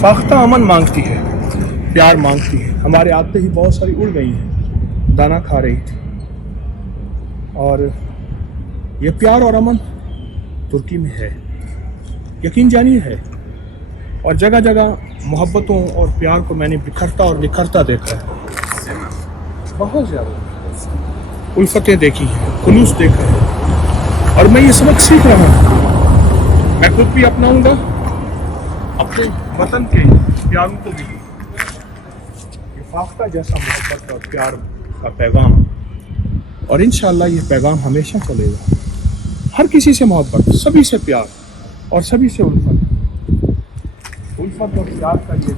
फाख्ता अमन मांगती है, प्यार मांगती है। हमारे आते ही बहुत सारी उड़ गई हैं, दाना खा रही थी। और ये प्यार और अमन तुर्की में है, यकीन जानिए है। और जगह जगह मोहब्बतों और प्यार को मैंने बिखरता और निखरता देखा है। बहुत ज़्यादा उल्फतें देखी हैं, खुलूस देखा है। और मैं ये सबक सीख रहा हूँ, मैं खुद भी अपनाऊंगा, अपने वतन के प्यारों को भी। ये फाख्ता जैसा मोहब्बत और प्यार का पैगाम, और इंशाअल्लाह ये पैगाम हमेशा चलेगा। हर किसी से मोहब्बत, सभी से प्यार और सभी से उल्फत और प्यार का ये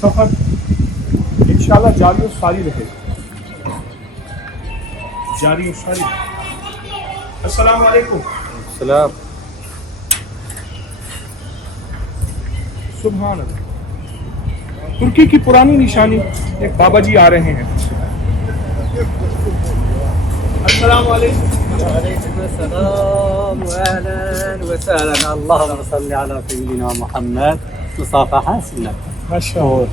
सफ़र इंशाअल्लाह जारी और सारी रहेगा, जारी और सारी। अस्सलाम वालेकुम। सलाम। सुभान अल्लाह। तुर्की की पुरानी निशानी, एक बाबा जी आ रहे हैं। अस्सलाम वालेकुम। السلام واهلا وسهلا اللهم صل على سيدنا محمد مصافحه سنه माशाअल्लाह।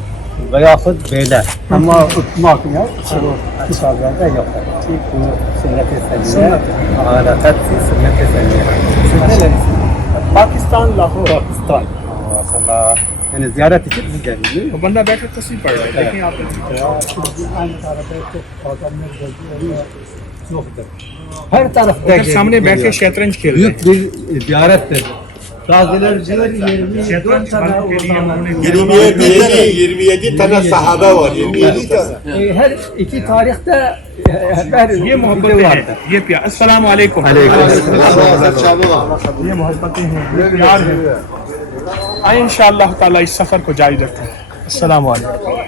وياخذ بيلات اما ماكينه مصافحه ياخذ سنه سنه على قد سنه سنه पाकिस्तान लाहौर। पाकिस्तान صلاة يعني زيارة كتير جميلة तो बंदा बैठे तस्वीर पढ़ रहा है, देखिए आप। her taraf उधर सामने बैठ के शतरंज खेल रहे हैं। büyük bir ziyarettir. Gaziler diyor 20 शतरंज खेलने के लिए उन्होंने 27 tane sahabe var. 27 tane. her iki tarihte her ये मोहब्बतें हैं, ये प्यार। अस्सलाम वालेकुम। ये मोहब्बतें हैं, ये प्यार है। आए इंशाअल्लाह ताला इस सफ़र को जारी रखें। अस्सलाम वालेकुम।